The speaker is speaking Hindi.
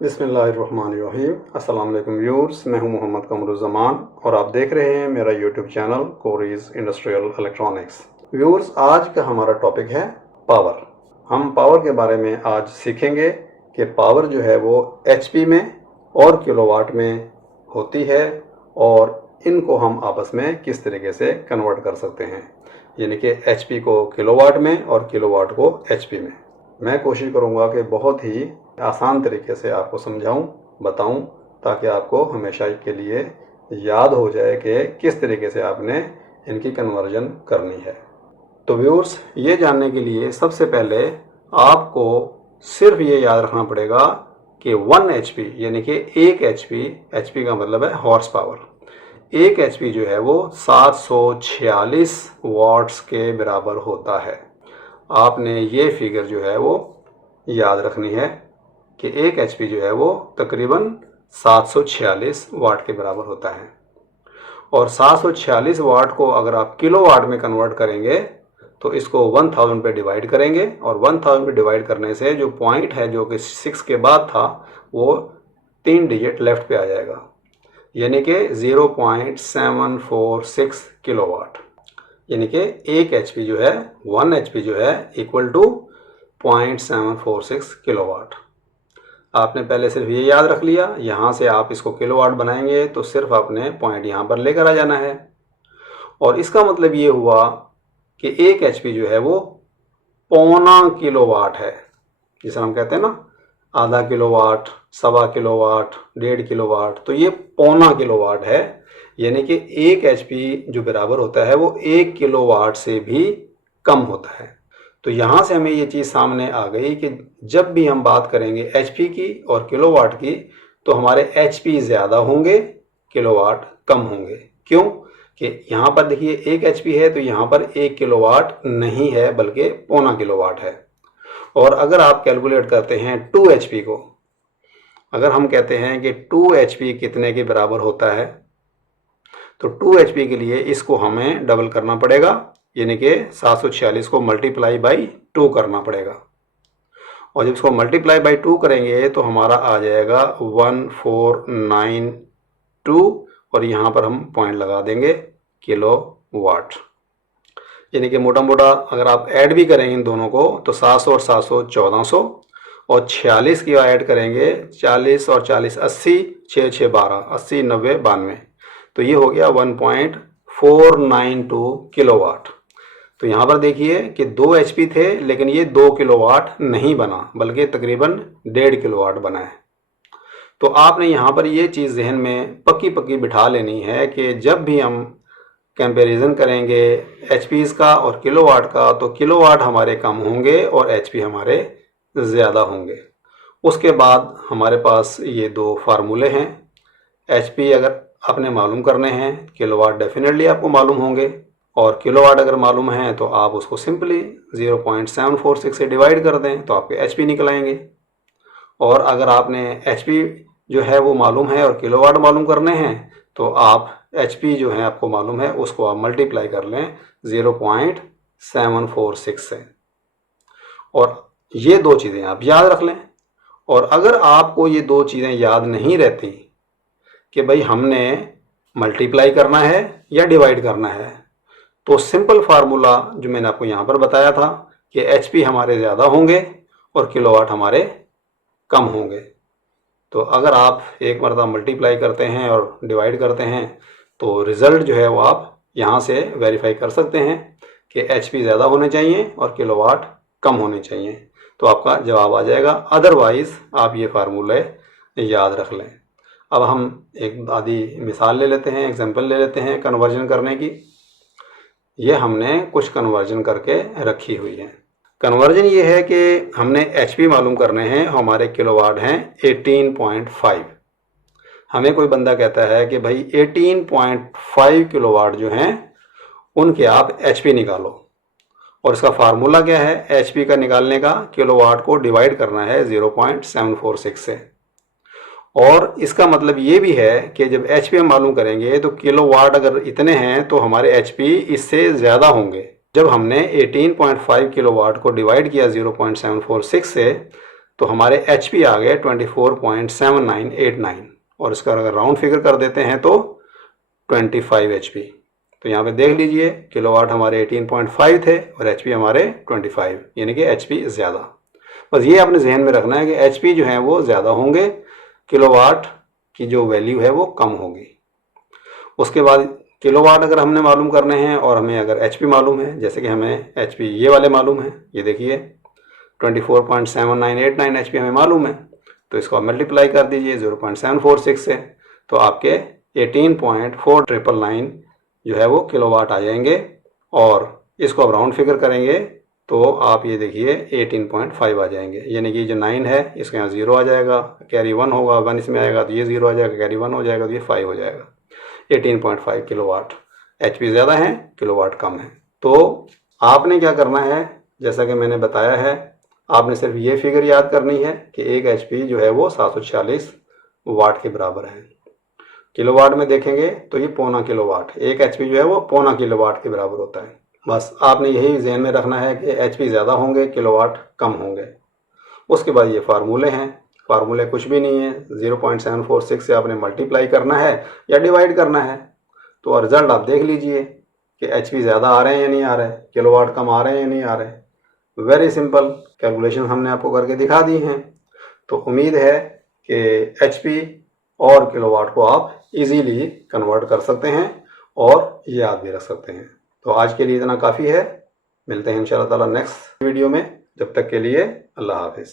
बिस्मिल्लाहिर्रहमानिर्रहीम। अस्सलाम वालेकुम व्यूअर्स, मैं हूं मोहम्मद कमरुज़्ज़मान और आप देख रहे हैं मेरा YouTube channel Cori's industrial electronics. Viewers, आज का हमारा टॉपिक है पावर। हम पावर के बारे में आज सीखेंगे कि पावर जो है वो एचपी में और किलोवाट में होती है और इनको हम आपस में किस तरीके से कन्वर्ट कर सकते हैं, यानी कि एचपी को किलोवाट में और किलोवाट को एचपी में। मैं कोशिश करूंगा कि बहुत ही आसान तरीके से आपको समझाऊं, बताऊं, ताकि आपको हमेशा के लिए याद हो जाए कि किस तरीके से आपने इनकी कन्वर्जन करनी है। तो व्यूअर्स, ये जानने के लिए सबसे पहले आपको सिर्फ ये याद रखना पड़ेगा कि 1 HP यानी कि 1 HP का मतलब है हॉर्स पावर। 1 HP जो है वो 746 वाट्स के बराबर होता है। आपने ये फिगर जो है वो याद रखनी है कि 1 HP जो है वो तकरीबन 746 वाट के बराबर होता है। और 746 वाट को अगर आप किलो वाट में कन्वर्ट करेंगे तो इसको 1000 पे डिवाइड करेंगे और 1000 पे डिवाइड करने से जो पॉइंट है जो कि 6 के बाद था वो 3 डिजिट लेफ्ट पे आ जाएगा, यानी कि 0.746 किलोवाट। यानी कि 1 HP जो है 1 HP जो है इक्वल टू 0.746 किलोवाट। आपने पहले सिर्फ ये याद रख लिया, यहाँ से आप इसको किलोवाट बनाएंगे तो सिर्फ आपने पॉइंट यहाँ पर लेकर आ जाना है। और इसका मतलब ये हुआ कि 1 HP जो है वो पौना किलोवाट है, जिसे हम कहते हैं ना आधा किलोवाट, सवा किलोवाट, 1.5 किलोवाट, तो ये पौना किलोवाट है। यानी कि 1 HP जो बराबर होता है वो 1 किलोवाट से भी कम होता है। तो यहाँ से हमें ये चीज़ सामने आ गई कि जब भी हम बात करेंगे HP की और किलोवाट की तो हमारे HP ज़्यादा होंगे, किलोवाट कम होंगे। क्यों? कि यहाँ पर देखिए 1 HP है तो यहाँ पर 1 किलोवाट नहीं है बल्कि पौना किलोवाट है। और अगर आप कैलकुलेट करते हैं 2 HP को, अगर हम कहते हैं कि 2 HP कितने के बराबर होता है तो 2 HP के लिए इसको हमें डबल करना पड़ेगा, यानी कि 746 को मल्टीप्लाई बाई 2 करना पड़ेगा। और जब इसको मल्टीप्लाई बाई 2 करेंगे तो हमारा आ जाएगा 1492 और यहाँ पर हम पॉइंट लगा देंगे किलो वाट। यानी कि मोटा मोटा अगर आप ऐड भी करेंगे इन दोनों को तो 700 और 700 1400 और 46 की ऐड करेंगे 40 और 40 80, 6 6 12, 80 90 92, तो ये हो गया 1.492 किलोवाट। तो यहाँ पर देखिए कि 2 HP थे लेकिन ये 2 किलोवाट नहीं बना बल्कि तकरीबन 1.5 किलोवाट बना है। तो आपने यहाँ पर ये चीज़ जहन में पक्की पक्की बिठा लेनी है कि जब भी हम कंपैरिजन करेंगे HPs का और किलोवाट का तो किलोवाट हमारे कम होंगे और HP हमारे ज़्यादा होंगे। उसके बाद हमारे पास ये 2 फार्मूले हैं। HP अगर आपने मालूम करने हैं, किलोवाट डेफिनेटली आपको मालूम होंगे, और किलोवाट अगर मालूम है तो आप उसको सिंपली 0.746 से डिवाइड कर दें तो आपके HP निकल आएंगे। और अगर आपने HP जो है वो मालूम है और किलोवाट मालूम करने हैं तो आप HP जो है आपको मालूम है उसको आप मल्टीप्लाई कर लें 0.746 से, और ये 2 चीज़ें आप याद रख लें। और अगर आपको ये 2 चीज़ें याद नहीं रहती कि भाई हमने मल्टीप्लाई करना है या डिवाइड करना है, तो सिंपल फार्मूला जो मैंने आपको यहाँ पर बताया था कि HP हमारे ज़्यादा होंगे और किलोवाट हमारे कम होंगे। तो अगर आप एक मरतबा मल्टीप्लाई करते हैं और डिवाइड करते हैं तो रिज़ल्ट जो है वो आप यहाँ से वेरीफाई कर सकते हैं कि HP ज़्यादा होने चाहिए और किलोवाट कम होने चाहिए, तो आपका जवाब आ जाएगा। अदरवाइज़ आप ये फार्मूले याद रख लें। अब हम एक आधी मिसाल ले लेते हैं, एग्जांपल ले लेते हैं कन्वर्जन करने की। ये हमने कुछ कन्वर्जन करके रखी हुई है। कन्वर्जन ये है कि हमने HP मालूम करने हैं, हमारे किलोवाट हैं 18.5। हमें कोई बंदा कहता है कि भाई 18.5 किलोवाट जो हैं उनके आप HP निकालो, और इसका फार्मूला क्या है HP का निकालने का? किलोवाट को डिवाइड करना है 0.746 से। और इसका मतलब ये भी है कि जब HP हम मालूम करेंगे तो किलोवाट अगर इतने हैं तो हमारे HP इससे ज़्यादा होंगे। जब हमने 18.5 किलोवाट को डिवाइड किया 0.746 से तो हमारे HP आ गए 24.7989 और इसका अगर राउंड फिगर कर देते हैं तो 25 HP। तो यहाँ पे देख लीजिए किलोवाट हमारे 18.5 थे और HP हमारे 25, यानी कि HP ज़्यादा। बस ये अपने जहन में रखना है कि HP जो है वो ज़्यादा होंगे, किलोवाट की जो वैल्यू है वो कम होगी। उसके बाद किलोवाट अगर हमने मालूम करने हैं और हमें अगर HP मालूम है, जैसे कि हमें HP ये वाले मालूम है, ये देखिए 24.7989 HP हमें मालूम है, तो इसको आप मल्टीप्लाई कर दीजिए 0.746 से, तो आपके 18.4999 जो है वो किलोवाट आ जाएंगे। और इसको आप राउंड फिगर करेंगे तो आप ये देखिए 18.5 आ जाएंगे, यानी कि जो 9 है इसके यहाँ 0 आ जाएगा, कैरी 1 होगा, 1 इसमें आएगा तो ये 0 आ जाएगा, कैरी 1 हो जाएगा तो ये 5 हो जाएगा। 18.5 किलोवाट। HP ज़्यादा है, किलोवाट कम है। तो आपने क्या करना है, जैसा कि मैंने बताया है, आपने सिर्फ ये फिगर याद करनी है कि एक HP जो है वो 746 वाट के बराबर है। किलोवाट में देखेंगे तो ये पौना किलोवाट, एक HP जो है वो पौना किलोवाट के बराबर होता है। बस आपने यही ध्यान में रखना है कि HP ज़्यादा होंगे, किलोवाट कम होंगे। उसके बाद ये फार्मूले हैं, फार्मूले कुछ भी नहीं है, 0.746 से आपने मल्टीप्लाई करना है या डिवाइड करना है, तो रिजल्ट आप देख लीजिए कि HP ज़्यादा आ रहे हैं या नहीं आ रहे, किलोवाट कम आ रहे हैं या नहीं आ रहे। वेरी सिंपल कैलकुलेशन हमने आपको करके दिखा दी हैं। तो उम्मीद है कि HP और किलोवाट को आप इजीली कन्वर्ट कर सकते हैं और याद भी रख सकते हैं। तो आज के लिए इतना काफ़ी है, मिलते हैं इंशाल्लाह ताला नेक्स्ट वीडियो में। जब तक के लिए अल्लाह हाफिज़।